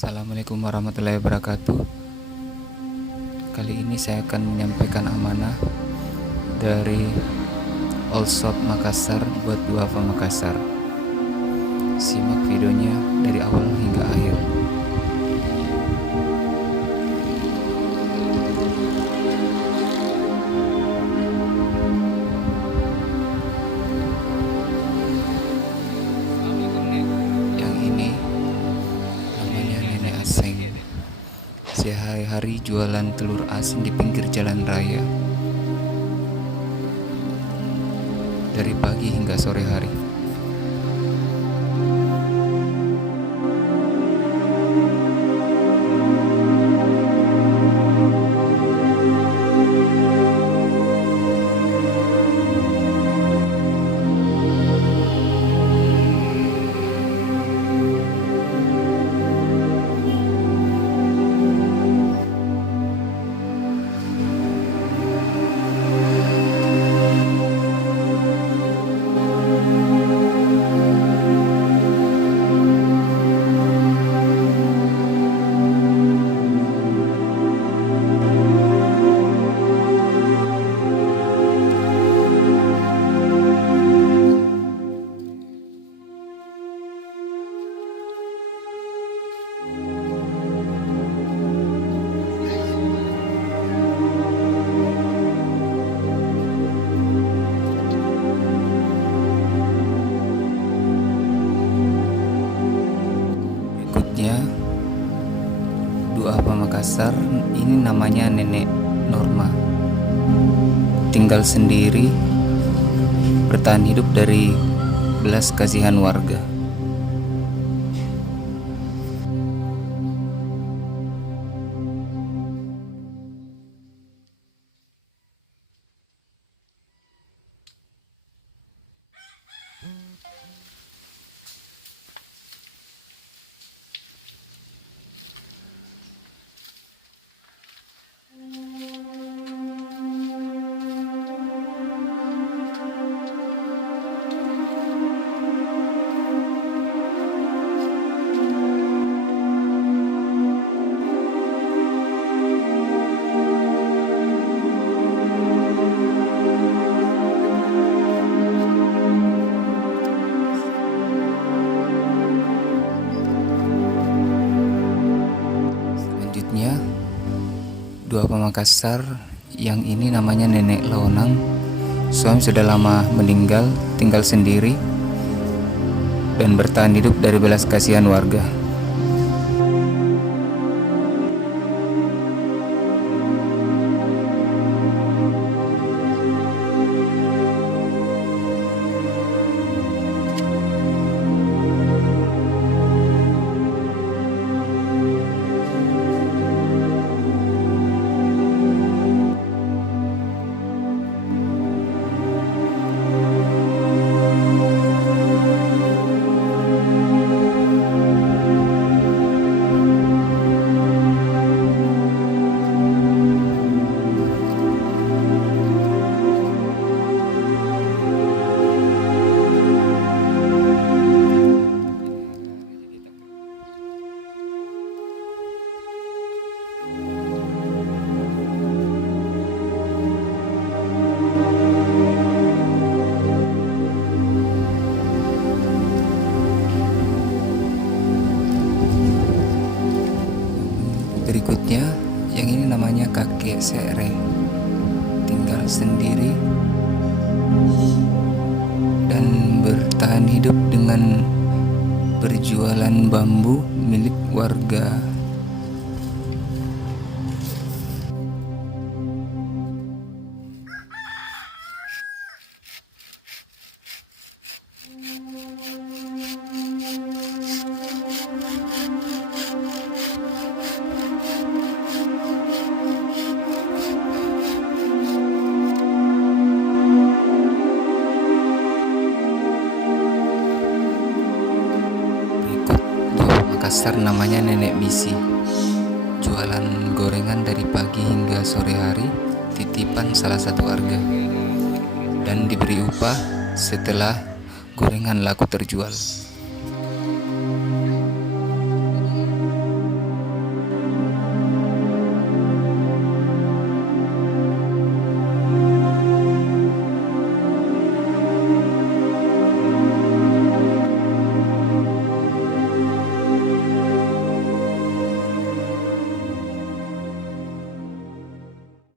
Assalamualaikum warahmatullahi wabarakatuh. Kali ini saya akan menyampaikan amanah dari All Shop Makassar buat Duafa Makassar. Simak videonya dari awal hingga akhir. Yang ini namanya Nenek Aseng. Sehari-hari jualan telur asin di pinggir jalan raya, dari pagi hingga sore hari. Berikutnya Duafa Makassar, ini namanya Nenek Norma. Tinggal sendiri, bertahan hidup dari belas kasihan warga. Selanjutnya Duafa Makassar, yang ini namanya Nenek Laonang. Suami sudah lama meninggal, tinggal sendiri dan bertahan hidup dari belas kasihan warga. Berikutnya, yang ini namanya Kakek Sere. Tinggal sendiri dan bertahan hidup dengan berjualan bambu milik warga. Makassar namanya Nenek Bisi. Jualan gorengan dari pagi hingga sore hari, titipan salah satu warga, dan diberi upah setelah gorengan laku terjual.